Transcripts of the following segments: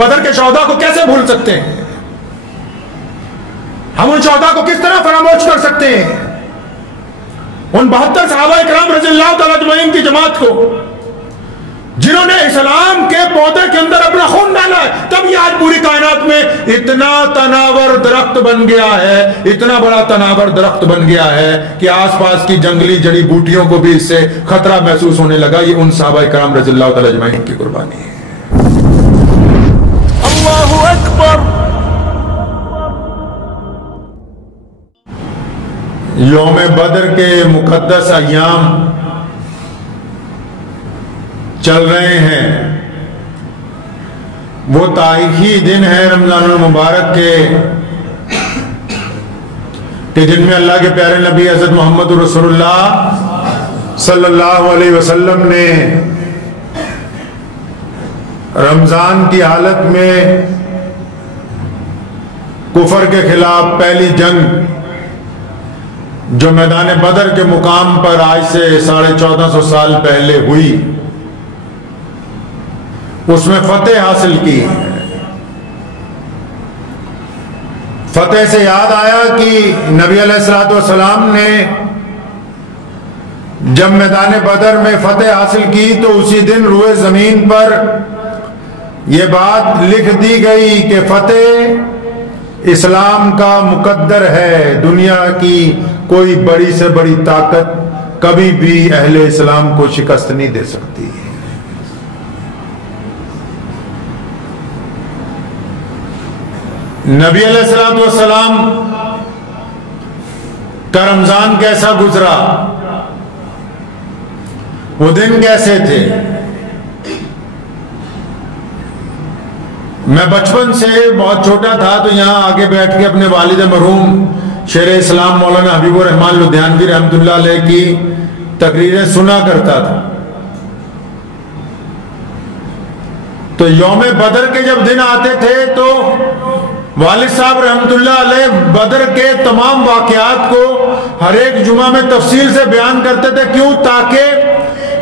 بدر کے شہداء کو کیسے بھول سکتے ہیں؟ ہم ان شہداء کو کس طرح فراموش کر سکتے ہیں؟ ان 72 صحابہ اکرام رضی اللہ تعالیٰ اجمعین کی جماعت کو جنہوں نے اسلام کے پودے کے اندر اپنا خون ڈالا ہے، تب یہ آج پوری کائنات میں اتنا تناور درخت بن گیا ہے، اتنا بڑا تناور درخت بن گیا ہے کہ آس پاس کی جنگلی جڑی بوٹیوں کو بھی اس سے خطرہ محسوس ہونے لگا۔ یہ ان صحابہ اکرام رضی اللہ تعالیٰ اجمعین کی قربانی ہے۔ اللہ اکبر۔ یوم بدر کے مقدس ایام چل رہے ہیں، وہ تاریخی دن ہے رمضان المبارک کے کہ جن میں اللہ کے پیارے نبی حضرت محمد رسول اللہ صلی اللہ علیہ وسلم نے رمضان کی حالت میں کفر کے خلاف پہلی جنگ جو میدان بدر کے مقام پر آج سے 1450 سال پہلے ہوئی، اس میں فتح حاصل کی۔ فتح سے یاد آیا کہ نبی علیہ الصلوۃ والسلام نے جب میدان بدر میں فتح حاصل کی تو اسی دن روئے زمین پر یہ بات لکھ دی گئی کہ فتح اسلام کا مقدر ہے، دنیا کی کوئی بڑی سے بڑی طاقت کبھی بھی اہل اسلام کو شکست نہیں دے سکتی۔ نبی علیہ الصلوۃ والسلام کا رمضان کیسا گزرا، وہ دن کیسے تھے؟ میں بچپن سے بہت چھوٹا تھا تو یہاں آگے بیٹھ کے اپنے والد مرحوم شیر اسلام مولانا حبیب الرحمان لدھیانوی رحمۃ اللہ علیہ کی تقریریں سنا کرتا تھا۔ تو یوم بدر کے جب دن آتے تھے تو والد صاحب رحمۃ اللہ علیہ بدر کے تمام واقعات کو ہر ایک جمعہ میں تفصیل سے بیان کرتے تھے، کیوں؟ تاکہ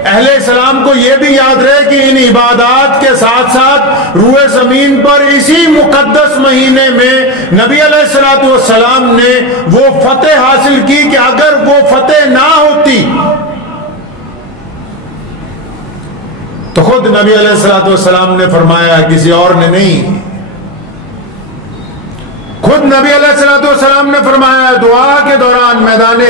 اہل اسلام کو یہ بھی یاد رہے کہ ان عبادات کے ساتھ ساتھ روئے زمین پر اسی مقدس مہینے میں نبی علیہ الصلوۃ والسلام نے وہ فتح حاصل کی کہ اگر وہ فتح نہ ہوتی تو خود نبی علیہ الصلوۃ والسلام نے فرمایا، کسی اور نے نہیں، خود نبی علیہ الصلوۃ والسلام نے فرمایا دعا کے دوران میدان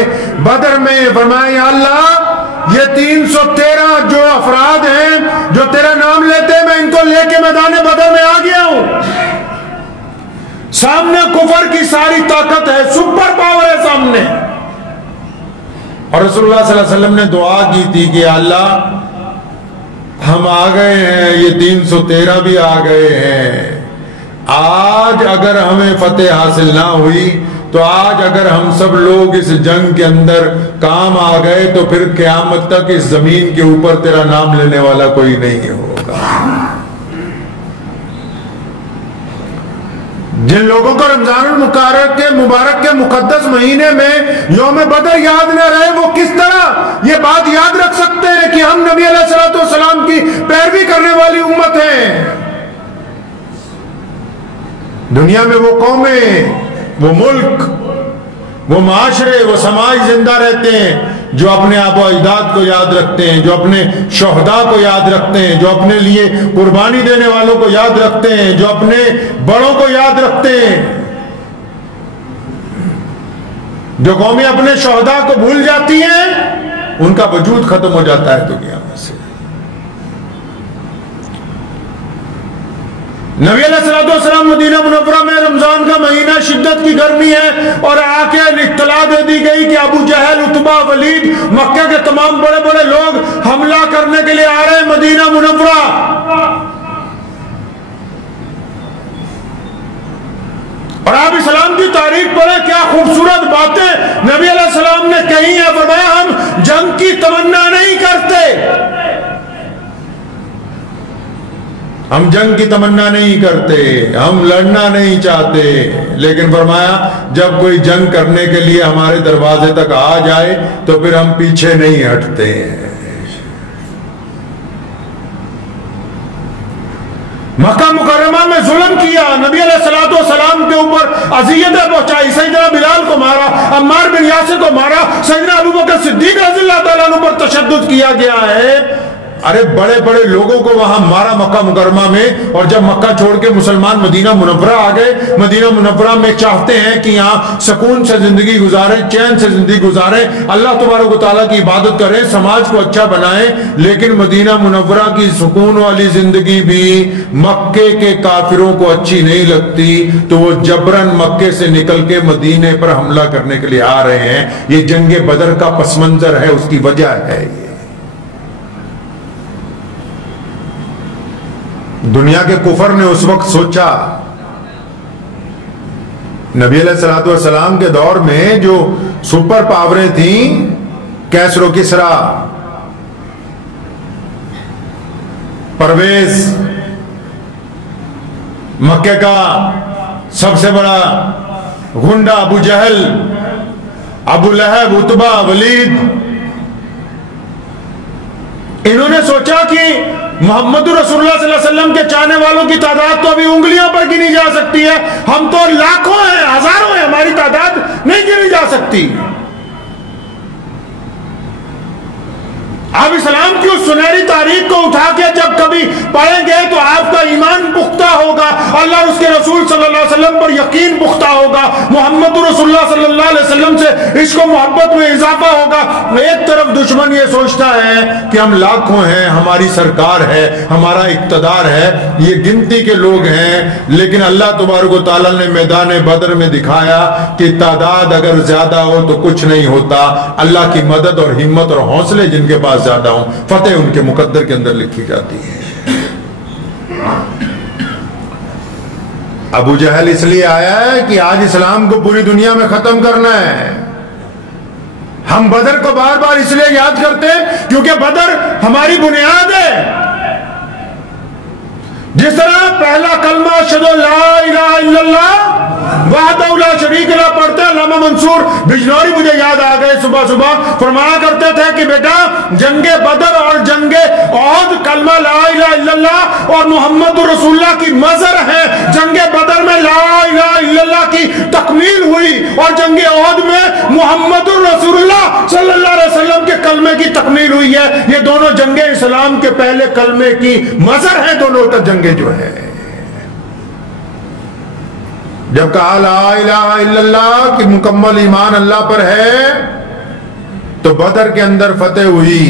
بدر میں، فرمایا یا اللہ یہ 313 جو افراد ہیں جو تیرا نام لیتے ہیں، میں ان کو لے کے میدان بدر میں آ گیا ہوں، سامنے کفر کی ساری طاقت ہے، سپر پاور ہے سامنے۔ اور رسول اللہ صلی اللہ علیہ وسلم نے دعا کی تھی کہ اللہ ہم آ گئے ہیں، یہ 313 بھی آ گئے ہیں، آج اگر ہمیں فتح حاصل نہ ہوئی تو آج اگر ہم سب لوگ اس جنگ کے اندر کام آ گئے تو پھر قیامت تک اس زمین کے اوپر تیرا نام لینے والا کوئی نہیں ہوگا۔ جن لوگوں کو رمضان المبارک کے مقدس مہینے میں یوم بدر یاد نہ رہے، وہ کس طرح یہ بات یاد رکھ سکتے ہیں کہ ہم نبی علیہ الصلوۃ والسلام کی پیروی کرنے والی امت ہیں؟ دنیا میں وہ قومیں، وہ ملک، وہ معاشرے، وہ سماج زندہ رہتے ہیں جو اپنے آباء و اجداد کو یاد رکھتے ہیں، جو اپنے شہداء کو یاد رکھتے ہیں، جو اپنے لیے قربانی دینے والوں کو یاد رکھتے ہیں، جو اپنے بڑوں کو یاد رکھتے ہیں۔ جو قومیں اپنے شہداء کو بھول جاتی ہیں ان کا وجود ختم ہو جاتا ہے دنیا میں سے۔ نبی علیہ الصلوۃ والسلام مدینہ منورہ میں رمضان کا مہینہ، شدت کی گرمی ہے، اور آ کے اطلاع دے دی گئی کہ ابو جہل، عتبہ، ولید، مکہ کے تمام بڑے بڑے لوگ حملہ کرنے کے لیے آ رہے ہیں مدینہ منورہ۔ اور آپ اسلام کی تاریخ پڑھیں، کیا خوبصورت باتیں نبی علیہ السلام نے کہی ہیں۔ فرمایا ہم جنگ کی تمنا نہیں کرتے، ہم جنگ کی تمنا نہیں کرتے، ہم لڑنا نہیں چاہتے، لیکن فرمایا جب کوئی جنگ کرنے کے لیے ہمارے دروازے تک آ جائے تو پھر ہم پیچھے نہیں ہٹتے ہیں۔ مکہ مکرمہ میں ظلم کیا، نبی علیہ الصلوۃ والسلام کے اوپر اذیتیں پہنچائی، سیدنا بلال کو مارا، عمار بن یاسر کو مارا، سیدنا ابوبکر صدیق رضی اللہ تعالیٰ عنہ پر تشدد کیا گیا ہے۔ ارے بڑے بڑے لوگوں کو وہاں مارا مکہ مکرمہ میں، اور جب مکہ چھوڑ کے مسلمان مدینہ منورہ آ گئے، مدینہ منورہ میں چاہتے ہیں کہ یہاں سکون سے زندگی گزاریں، چین سے زندگی گزاریں، اللہ تبارک و تعالیٰ کی عبادت کریں، سماج کو اچھا بنائیں، لیکن مدینہ منورہ کی سکون والی زندگی بھی مکے کے کافروں کو اچھی نہیں لگتی، تو وہ جبرن مکے سے نکل کے مدینے پر حملہ کرنے کے لیے آ رہے ہیں۔ یہ جنگ بدر کا پس منظر ہے، اس کی وجہ ہے یہ۔ دنیا کے کفر نے اس وقت سوچا، نبی علیہ الصلوۃ والسلام کے دور میں جو سپر پاوریں تھیں، کیسر و کسرا، پرویز مکے کا سب سے بڑا گنڈا ابو جہل، ابو لہب، عتبہ، ولید، انہوں نے سوچا کہ محمد رسول اللہ صلی اللہ علیہ وسلم کے چاہنے والوں کی تعداد تو ابھی انگلیوں پر گنی جا سکتی ہے، ہم تو لاکھوں ہیں، ہزاروں ہیں، ہماری تعداد نہیں گنی جا سکتی۔ آپ اسلام کی اس سنہری تاریخ کو اٹھا کے جب کبھی پڑھیں گے تو آپ کا ایمان پختہ ہوگا، اللہ اور اس کے رسول صلی اللہ علیہ وسلم پر یقین پختہ ہوگا، محمد رسول اللہ صلی اللہ علیہ وسلم سے عشق و محبت میں اضافہ ہوگا۔ ایک طرف دشمن یہ سوچتا ہے کہ ہم لاکھوں ہیں، ہماری سرکار ہے، ہمارا اقتدار ہے، یہ گنتی کے لوگ ہیں، لیکن اللہ تبارک و تعالیٰ نے میدان بدر میں دکھایا کہ تعداد اگر زیادہ ہو تو کچھ نہیں ہوتا، اللہ کی مدد اور ہمت اور حوصلے جن کے پاس زیادہ ہوں، فتح ان کے مقدر کے اندر لکھی جاتی ہے۔ ابو جہل اس لیے آیا ہے کہ آج اسلام کو پوری دنیا میں ختم کرنا ہے۔ ہم بدر کو بار بار اس لیے یاد کرتے ہیں کیونکہ بدر ہماری بنیاد ہے۔ جس طرح پہلا کلمہ اشہد ان لا الہ الا اللہ وحدہ لا شریک لہ پڑھتے ہیں، علامہ منصور بجنوری مجھے یاد آ گئے، صبح صبح فرمایا کرتے تھے کہ بیٹا جنگ بدر اور جنگ احد کلمہ لا الہ الا اللہ اور محمد رسول اللہ کی مظہر ہے۔ جنگ بدر میں لا الہ الا اللہ کی تکمیل ہوئی اور جنگ احد میں محمد رسول اللہ صلی اللہ علیہ وسلم کے کلمے کی تکمیل ہوئی ہے۔ یہ دونوں جنگیں اسلام کے پہلے کلمے کی مظہر ہیں، دونوں جنگیں جو ہے۔ جب کہا لا الہ الا اللہ کہ مکمل ایمان اللہ پر ہے تو بدر کے اندر فتح ہوئی۔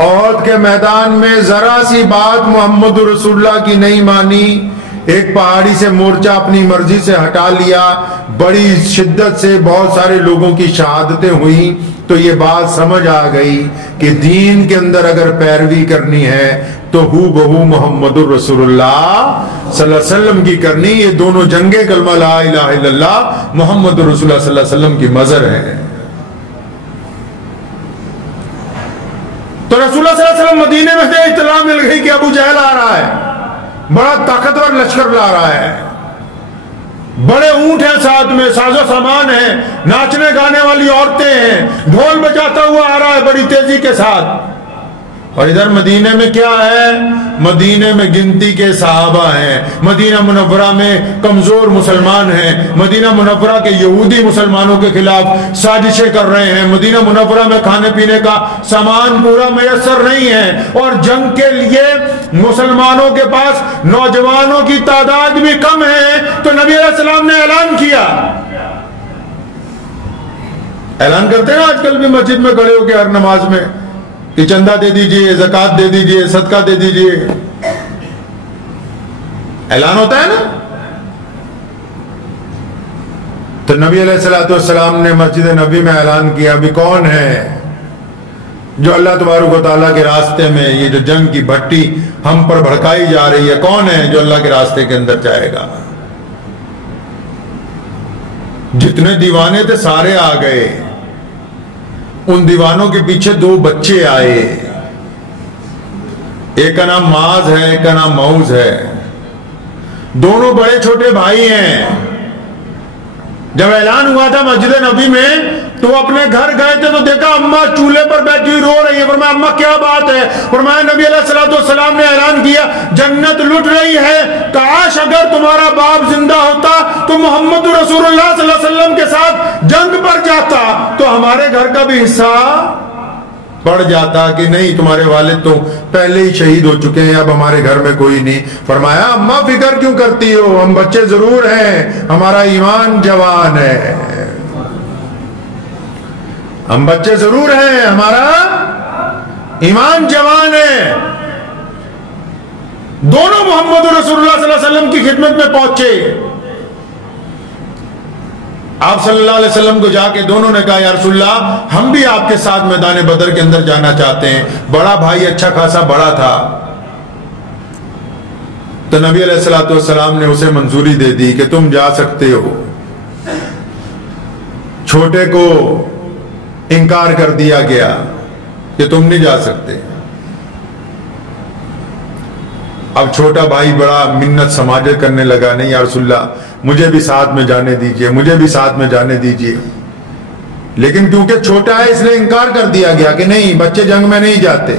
احد کے میدان میں ذرا سی بات محمد رسول اللہ کی نہیں مانی، ایک پہاڑی سے مورچہ اپنی مرضی سے ہٹا لیا، بڑی شدت سے بہت سارے لوگوں کی شہادتیں ہوئیں، تو یہ بات سمجھ آ گئی کہ دین کے اندر اگر پیروی کرنی ہے تو ہو بہو محمد الرسول اللہ صلی اللہ علیہ وسلم کی کرنی۔ یہ دونوں جنگیں کلمہ لا الہ الا اللہ محمد رسول اللہ صلی اللہ علیہ وسلم کی مظہر ہے۔ تو رسول اللہ صلی اللہ علیہ وسلم مدینے میں سے اطلاع مل گئی کہ ابو جہل آ رہا ہے، بڑا طاقتور لشکر لا رہا ہے، بڑے اونٹ ہیں ساتھ میں، ساز و سامان ہے، ناچنے گانے والی عورتیں ہیں، ڈھول بجاتا ہوا آ رہا ہے بڑی تیزی کے ساتھ۔ اور ادھر مدینے میں کیا ہے؟ مدینے میں گنتی کے صحابہ ہیں، مدینہ منورہ میں کمزور مسلمان ہیں، مدینہ منورہ کے یہودی مسلمانوں کے خلاف سازشیں کر رہے ہیں، مدینہ منورہ میں کھانے پینے کا سامان پورا میسر نہیں ہے، اور جنگ کے لیے مسلمانوں کے پاس نوجوانوں کی تعداد بھی کم ہے۔ تو نبی علیہ السلام نے اعلان کیا، اعلان کرتے ہیں آج کل بھی مسجد میں کھڑے ہو کے ہر نماز میں کہ چندہ دے دیجئے، زکوٰۃ دے دیجئے، صدقہ دے دیجئے، اعلان ہوتا ہے نا۔ تو نبی علیہ الصلوۃ والسلام نے مسجد نبی میں اعلان کیا، ابھی کون ہے جو اللہ تبارک و تعالیٰ کے راستے میں یہ جو جنگ کی بھٹی ہم پر بھڑکائی جا رہی ہے، کون ہے جو اللہ کے راستے کے اندر جائے گا؟ جتنے دیوانے تھے سارے آ گئے، ان دیوانوں کے پیچھے دو بچے آئے، ایک کا نام معاذ ہے، ایک کا نام معوذ ہے، دونوں بڑے چھوٹے بھائی ہیں۔ جب اعلان ہوا تھا مسجد نبی میں تو وہ اپنے گھر گئے تھے تو دیکھا اماں چولہے پر بیٹھی ہوئی رو رہی ہے. فرمایا اماں کیا بات ہے؟ فرمایا نبی علیہ الصلوۃ والسلام نے اعلان کیا جنت لٹ رہی ہے, کاش اگر تمہارا باپ زندہ ہوتا تو محمد رسول اللہ صلی اللہ علیہ وسلم کے ساتھ جنگ پر جاتا تو ہمارے گھر کا بھی حصہ پڑ جاتا. کہ نہیں, تمہارے والد تو پہلے ہی شہید ہو چکے ہیں, اب ہمارے گھر میں کوئی نہیں. فرمایا اماں فکر کیوں کرتی ہو, ہم بچے ضرور ہیں, ہمارا ایمان جوان ہے. ہم بچے ضرور ہیں, ہمارا ایمان جوان ہے. دونوں محمد رسول اللہ صلی اللہ علیہ وسلم کی خدمت میں پہنچے. آپ صلی اللہ علیہ وسلم کو جا کے دونوں نے کہا یا رسول اللہ ہم بھی آپ کے ساتھ میدان بدر کے اندر جانا چاہتے ہیں. بڑا بھائی اچھا خاصا بڑا تھا, تو نبی علیہ الصلوۃ والسلام نے اسے منظوری دے دی کہ تم جا سکتے ہو. چھوٹے کو انکار کر دیا گیا کہ تم نہیں جا سکتے. اب چھوٹا بھائی بڑا منت سماجت کرنے لگا, نہیں یا رسول اللہ مجھے بھی ساتھ میں جانے دیجئے, مجھے بھی ساتھ میں جانے دیجئے. لیکن کیونکہ چھوٹا ہے اس لیے انکار کر دیا گیا کہ نہیں بچے جنگ میں نہیں جاتے.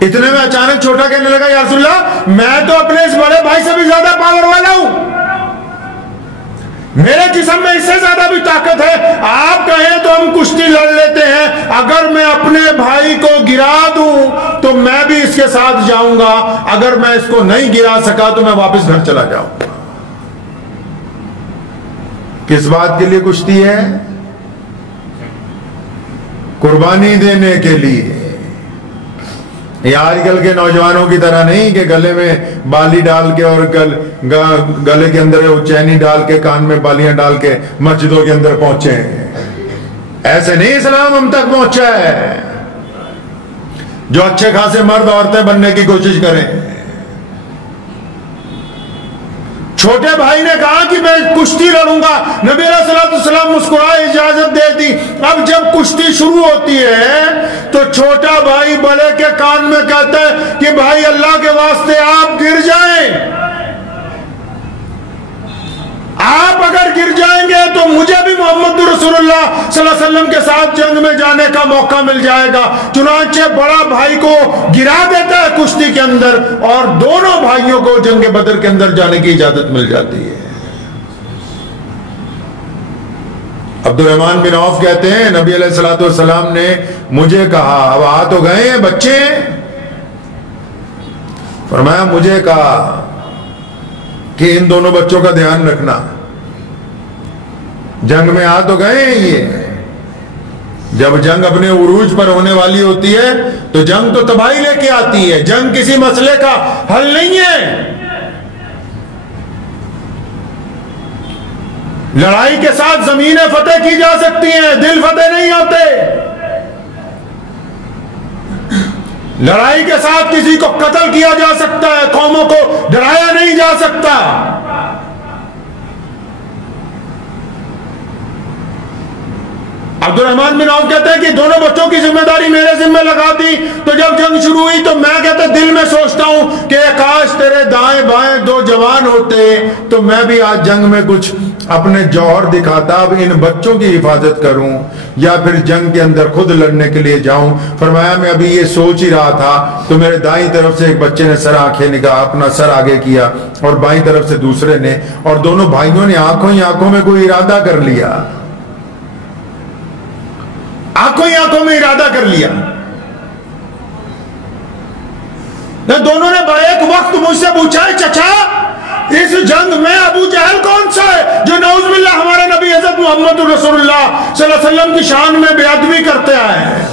اتنے میں اچانک چھوٹا کہنے لگا یا رسول اللہ میں تو اپنے اس بڑے بھائی سے بھی زیادہ پاور والا ہوں, میرے جسم میں اس سے زیادہ بھی طاقت ہے, آپ کہیں تو ہم کشتی لڑ لیتے ہیں, اگر میں اپنے بھائی کو گرا دوں تو میں بھی اس کے ساتھ جاؤں گا, اگر میں اس کو نہیں گرا سکا تو میں واپس گھر چلا جاؤں گا. کس بات کے لیے کشتی ہے؟ قربانی دینے کے لیے. یہ آج کل کے نوجوانوں کی طرح نہیں کہ گلے میں بالی ڈال کے اور گلے کے اندر چینی ڈال کے کان میں بالیاں ڈال کے مسجدوں کے اندر پہنچے. ایسے نہیں اسلام ہم تک پہنچا ہے. جو اچھے خاصے مرد عورتیں بننے کی کوشش کریں. چھوٹے بھائی نے کہا کہ میں کشتی لڑوں گا, نبی علیہ الصلوۃ والسلام مسکرائے اجازت دے دی. اب جب کشتی شروع ہوتی ہے تو چھوٹا بھائی بڑے کے کان میں کہتا ہے کہ بھائی اللہ کے واسطے آپ گر جائیں, آپ اگر گر جائیں گے تو مجھے بھی محمد رسول اللہ صلی اللہ علیہ وسلم کے ساتھ جنگ میں جانے کا موقع مل جائے گا. چنانچہ بڑا بھائی کو گرا دیتا ہے کشتی کے اندر اور دونوں بھائیوں کو جنگ بدر کے اندر جانے کی اجازت مل جاتی ہے. عبد الرحمن بن عوف کہتے ہیں نبی علیہ الصلوۃ والسلام نے مجھے کہا, اب آ تو گئے ہیں بچے, فرمایا مجھے کہا کہ ان دونوں بچوں کا دھیان رکھنا, جنگ میں آ تو گئے ہیں یہ, جب جنگ اپنے عروج پر ہونے والی ہوتی ہے تو جنگ تو تباہی لے کے آتی ہے, جنگ کسی مسئلے کا حل نہیں ہے. لڑائی کے ساتھ زمینیں فتح کی جا سکتی ہیں, دل فتح نہیں ہوتے. لڑائی کے ساتھ کسی کو قتل کیا جا سکتا ہے, قوموں کو ڈرایا نہیں جا سکتا. عبد الرحمن بن عوف کہتے ہیں کہ دونوں بچوں کی ذمہ داری میرے ذمہ لگا دی. تو جب جنگ شروع ہوئی تو میں کہتا دل میں سوچتا ہوں کہ کاش تیرے دائیں بائیں دو جوان ہوتے تو میں بھی آج جنگ میں کچھ اپنے جوہر دکھاتا, اب ان بچوں کی حفاظت کروں یا پھر جنگ کے اندر خود لڑنے کے لیے جاؤں. فرمایا میں ابھی یہ سوچ ہی رہا تھا تو میرے دائیں طرف سے ایک بچے نے سر آنکھیں نگاہ اپنا سر آگے کیا اور بائیں طرف سے دوسرے نے, اور دونوں بھائیوں نے آنکھوں ہی آنکھوں میں کوئی ارادہ کر لیا, آنکھوں ہی آنکھوں میں ارادہ کر لیا. دونوں نے ایک وقت مجھ سے پوچھا چچا اس جنگ میں ابو جہل کون سا ہے جو نعوذ باللہ ہمارے نبی حضرت محمد رسول اللہ صلی اللہ علیہ وسلم کی شان میں بے ادبی کرتے آئے ہیں.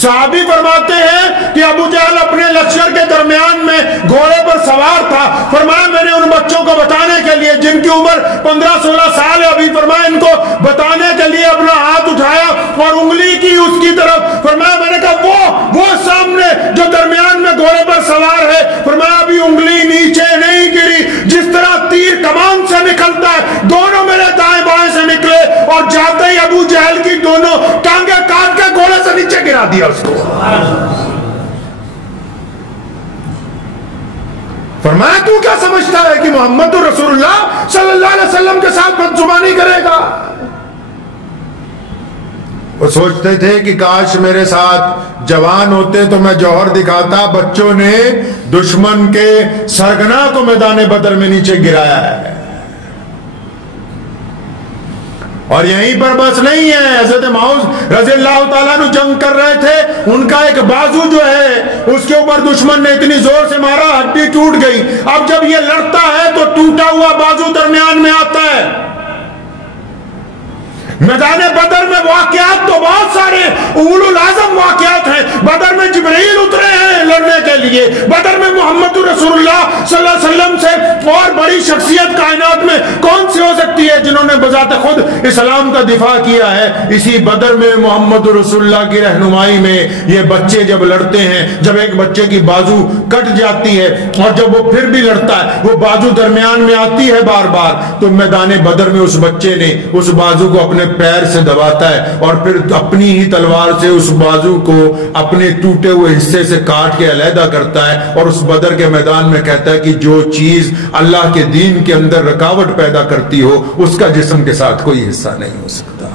صحابی فرماتے ہیں کہ ابو جہل اپنے لشکر کے درمیان میں گھوڑے پر سوار تھا. فرمایا میں نے ان بچوں کو بتانے کے لیے جن کی عمر 15-16 سال ہے ابھی, فرمایا ان کو بتانے کے لیے اپنا ہاتھ اٹھایا اور انگلی کی اس کی طرف. فرمایا میں نے کہا وہ سامنے جو درمیان میں گھوڑے پر سوار ہے, فرمایا ابھی انگلی نیچے نہیں گری, جس طرح تیر کمان سے نکلتا ہے دونوں میرے دائیں بائیں سے نکلے اور جاتے ہی ابو جہل کی دونوں ٹانگیں کاٹ کے گھوڑے سے نیچے گرا دیا اس کو. فرمایا تو کیا سمجھتا ہے کہ محمد رسول اللہ صلی اللہ علیہ وسلم کے ساتھ بدزبانی کرے گا؟ وہ سوچتے تھے کہ کاش میرے ساتھ جوان ہوتے تو میں جوہر دکھاتا. بچوں نے دشمن کے سرگنا کو میدان بدر میں نیچے گرایا ہے. اور یہیں پر بس نہیں ہے، حضرت معاذ رضی اللہ تعالیٰ عنہ جنگ کر رہے تھے، ان کا ایک بازو جو ہے اس کے اوپر دشمن نے اتنی زور سے مارا ہڈی ٹوٹ گئی. اب جب یہ لڑتا ہے تو ٹوٹا ہوا بازو درمیان میں آتا ہے. میدان بدر میں واقعات تو بہت سارے اولو العزم واقعات ہیں. بدر میں جبرائیل اترے ہیں لڑنے کے لیے. بدر میں محمد رسول اللہ صلی اللہ علیہ وسلم سے اور بڑی شخصیت کائنات میں کون سی ہو سکتی ہے جنہوں نے بذات خود اسلام کا دفاع کیا ہے؟ اسی بدر میں محمد رسول اللہ کی رہنمائی میں یہ بچے جب لڑتے ہیں، جب ایک بچے کی بازو کٹ جاتی ہے اور جب وہ پھر بھی لڑتا ہے، وہ بازو درمیان میں آتی ہے بار بار، تو میدان بدر میں اس بچے نے اس بازو کو اپنے پیر سے دباتا ہے اور پھر اپنی ہی تلوار سے اس بازو کو اپنے ٹوٹے ہوئے حصے سے کاٹ کے علیحدہ کرتا ہے اور اس بدر کے میدان میں کہتا ہے کہ جو چیز اللہ کے دین کے اندر رکاوٹ پیدا کرتی ہو اس کا جسم کے ساتھ کوئی حصہ نہیں ہو سکتا.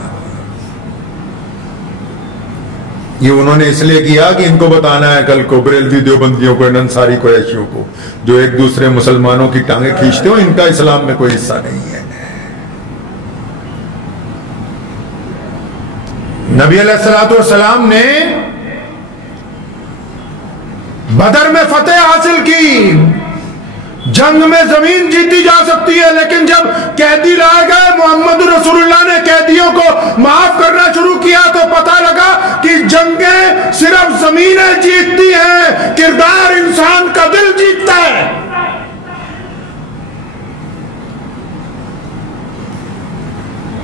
یہ انہوں نے اس لیے کیا کہ ان کو بتانا ہے کل کو بریلوی دیوبندیوں کو، انصاری قریشیوں کو جو ایک دوسرے مسلمانوں کی ٹانگیں کھینچتے ہو، ان کا اسلام میں کوئی حصہ نہیں ہے. نبی علیہ الصلوۃ والسلام نے بدر میں فتح حاصل کی. جنگ میں زمین جیتی جا سکتی ہے، لیکن جب قیدی لائے گئے، محمد رسول اللہ نے قیدیوں کو معاف کرنا شروع کیا تو پتہ لگا کہ جنگیں صرف زمینیں جیتتی ہیں، کردار انسان کا دل جیتتا ہے.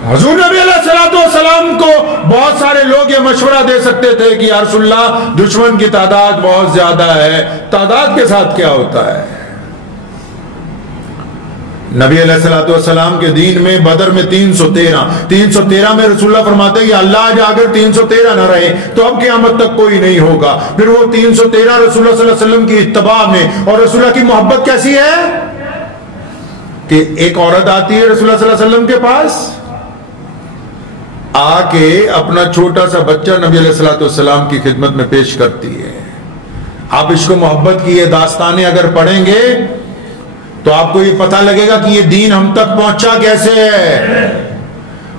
حضور نبی علیہ السلام کو بہت سارے لوگ یہ مشورہ دے سکتے تھے کہ یا رسول اللہ دشمن کی تعداد بہت زیادہ ہے، تعداد کے ساتھ کیا ہوتا ہے؟ نبی علیہ السلام کے دین میں بدر میں 313 میں رسول اللہ فرماتے ہیں کہ اللہ اگر 313 نہ رہے تو اب قیامت تک کوئی نہیں ہوگا. پھر وہ 313 رسول اللہ صلی اللہ علیہ وسلم کی اتباع میں، اور رسول اللہ کی محبت کیسی ہے کہ ایک عورت آتی ہے رسول اللہ صلی اللہ علیہ وسلم کے پاس، آ کے اپنا چھوٹا سا بچہ نبی علیہ السلام کی خدمت میں پیش کرتی ہے. آپ اس کو محبت کی یہ داستانیں اگر پڑھیں گے تو آپ کو یہ پتہ لگے گا کہ یہ دین ہم تک پہنچا کیسے ہے.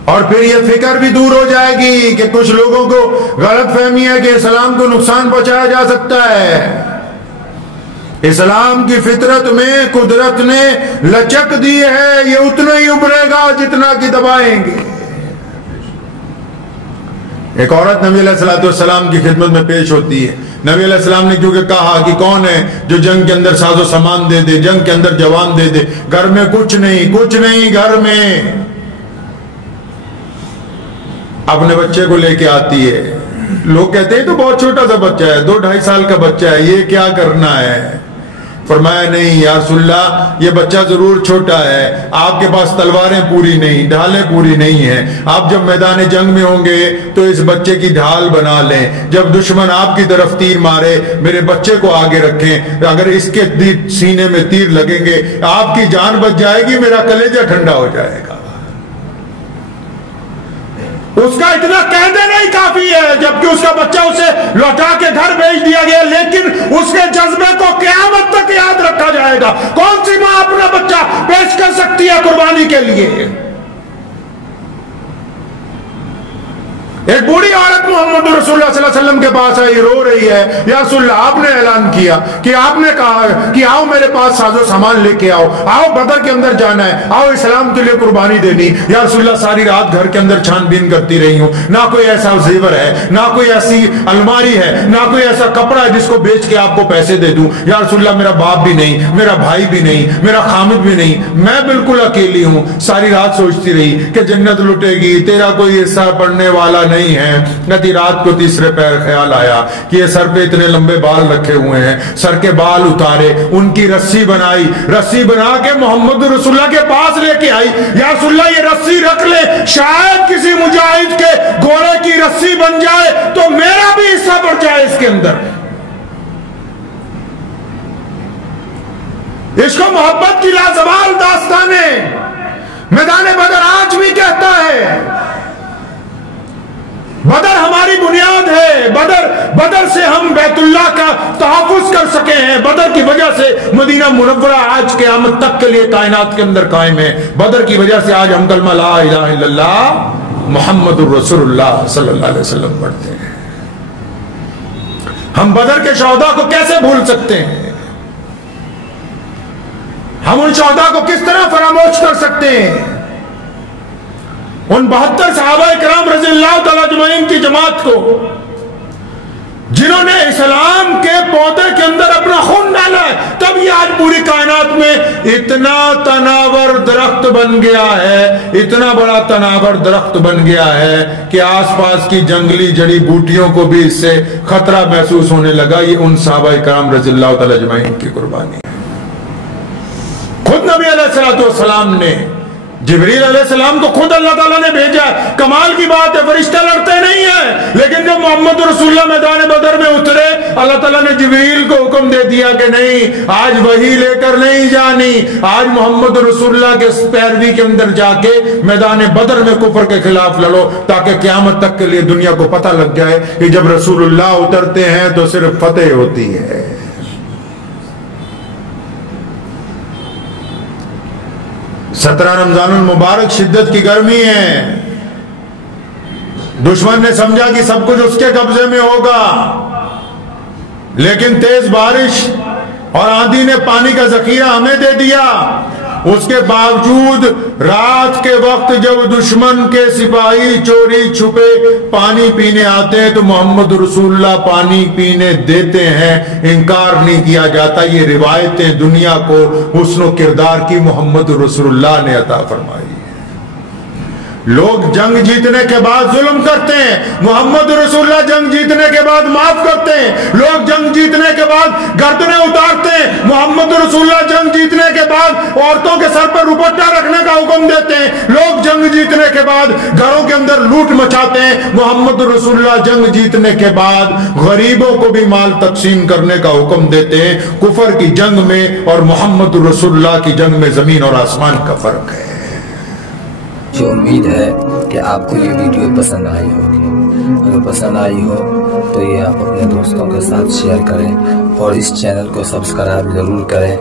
اور پھر یہ فکر بھی دور ہو جائے گی کہ کچھ لوگوں کو غلط فہمی ہے کہ اسلام کو نقصان پہنچایا جا سکتا ہے. اسلام کی فطرت میں قدرت نے لچک دی ہے، یہ اتنا ہی ابھرے گا جتنا کہ دبائیں گے. ایک عورت نبی علیہ السلام کی خدمت میں پیش ہوتی ہے. نبی علیہ السلام نے کیونکہ کہا کہ کون ہے جو جنگ کے اندر ساز و سامان دے دے، جنگ کے اندر جوان دے دے، گھر میں کچھ نہیں گھر میں. اپنے بچے کو لے کے آتی ہے. لوگ کہتے ہیں تو بہت چھوٹا سا بچہ ہے، 2-2.5 سال کا بچہ ہے، یہ کیا کرنا ہے؟ فرمایا نہیں یا رسول اللہ یہ بچہ ضرور چھوٹا ہے، آپ کے پاس تلواریں پوری نہیں، ڈھالیں پوری نہیں ہیں، آپ جب میدان جنگ میں ہوں گے تو اس بچے کی ڈھال بنا لیں، جب دشمن آپ کی طرف تیر مارے میرے بچے کو آگے رکھیں، اگر اس کے سینے میں تیر لگیں گے آپ کی جان بچ جائے گی، میرا کلیجہ ٹھنڈا ہو جائے گا. اس کا اتنا کہہ دینا ہی کافی ہے، جبکہ اس کا بچہ اسے لوٹا کے گھر بھیج دیا گیا، لیکن اس کے جذبے کو قیامت تک یاد رکھا جائے گا. کون سی ماں اپنا بچہ پیش کر سکتی ہے قربانی کے لیے؟ ایک بوڑھی عورت محمد رسول اللہ صلی اللہ علیہ وسلم کے پاس آئی، رو رہی ہے. یا رسول اللہ آپ نے اعلان کیا کہ آپ نے کہا کہ آؤ میرے پاس ساز و سامان لے کے آؤ بدر کے اندر جانا ہے، آؤ اسلام کے لیے قربانی دینی. یا رسول اللہ ساری رات گھر کے اندر چھان بین کرتی رہی ہوں، نہ کوئی ایسا زیور ہے، نہ کوئی ایسی الماری ہے، نہ کوئی ایسا کپڑا ہے جس کو بیچ کے آپ کو پیسے دے دوں. یا رسول اللہ میرا باپ بھی نہیں، میرا بھائی بھی نہیں، میرا خامد بھی نہیں، میں بالکل اکیلی ہوں. ساری رات سوچتی رہی کہ جنت لٹے گی، تیرا کوئی حصہ پڑنے والا نہیں ہے. ندی رات کو تیسرے پیر خیال آیا کہ یہ سر پہ اتنے لمبے بال رکھے ہوئے ہیں، سر کے بال اتارے، ان کی رسی بنائی، رسی بنا کے محمد رسول اللہ کے پاس لے کے آئی. یا رسول اللہ یہ رسی رکھ لے، شاید کسی مجاہد کے گھوڑے کی رسی بن جائے تو میرا بھی حصہ بڑھ جائے اس کے اندر. عشق و محبت کی لازوال داستانیں میدان بدر آج بھی کہتا ہے. بدر ہماری بنیاد ہے. بدر سے ہم بیت اللہ کا تحفظ کر سکے ہیں. بدر کی وجہ سے مدینہ منورہ آج قیامت تک کے لیے کائنات کے اندر قائم ہے. بدر کی وجہ سے آج ہم کلمہ لا الہ الا اللہ محمد الرسول اللہ صلی اللہ علیہ وسلم پڑھتے ہیں. ہم بدر کے شہداء کو کیسے بھول سکتے ہیں؟ ہم ان شہداء کو کس طرح فراموش کر سکتے ہیں؟ ان 72 صحابہ کرام رضی اللہ تعالیٰ اجمعین کی جماعت کو جنہوں نے اسلام کے پودے کے اندر اپنا خون ڈالا ہے، تب یہ آج پوری کائنات میں اتنا تناور درخت بن گیا ہے، اتنا بڑا تناور درخت بن گیا ہے کہ آس پاس کی جنگلی جڑی بوٹیوں کو بھی اس سے خطرہ محسوس ہونے لگا. یہ ان صحابہ کرام رضی اللہ تعالیٰ اجمعین کی قربانی ہے. خود نبی علیہ السلام نے جبریل علیہ السلام کو خود اللہ تعالیٰ نے بھیجا. کمال کی بات ہے، فرشتے لڑتے نہیں ہیں، لیکن جب محمد رسول اللہ میدان بدر میں اترے، اللہ تعالیٰ نے جبریل کو حکم دے دیا کہ نہیں، آج وحی لے کر نہیں جانی، آج محمد رسول اللہ کے پیروی کے اندر جا کے میدان بدر میں کفر کے خلاف لڑو، تاکہ قیامت تک کے لیے دنیا کو پتہ لگ جائے کہ جب رسول اللہ اترتے ہیں تو صرف فتح ہوتی ہے. 17 رمضان المبارک شدت کی گرمی ہے. دشمن نے سمجھا کہ سب کچھ اس کے قبضے میں ہوگا، لیکن تیز بارش اور آندھی نے پانی کا ذخیرہ ہمیں دے دیا. اس کے باوجود رات کے وقت جب دشمن کے سپاہی چوری چھپے پانی پینے آتے ہیں تو محمد رسول اللہ پانی پینے دیتے ہیں، انکار نہیں کیا جاتا. یہ روایتیں دنیا کو حسن و کردار کی محمد رسول اللہ نے عطا فرمائی. لوگ جنگ جیتنے کے بعد ظلم کرتے ہیں، محمد رسول اللہ جنگ جیتنے کے بعد معاف کرتے ہیں. لوگ جنگ جیتنے کے بعد گردنیں اتارتے ہیں، محمد رسول اللہ جنگ جیتنے کے بعد عورتوں کے سر پر دوپٹہ رکھنے کا حکم دیتے ہیں. لوگ جنگ جیتنے کے بعد گھروں کے اندر لوٹ مچاتے ہیں، محمد رسول اللہ جنگ جیتنے کے بعد غریبوں کو بھی مال تقسیم کرنے کا حکم دیتے ہیں. کفر کی جنگ میں اور محمد رسول اللہ کی جنگ میں زمین اور آسمان کا فرق ہے. جو امید ہے کہ آپ کو یہ ویڈیو پسند آئی ہوگی. اگر پسند آئی ہو تو یہ آپ اپنے دوستوں کے ساتھ شیئر کریں اور اس چینل کو سبسکرائب ضرور کریں.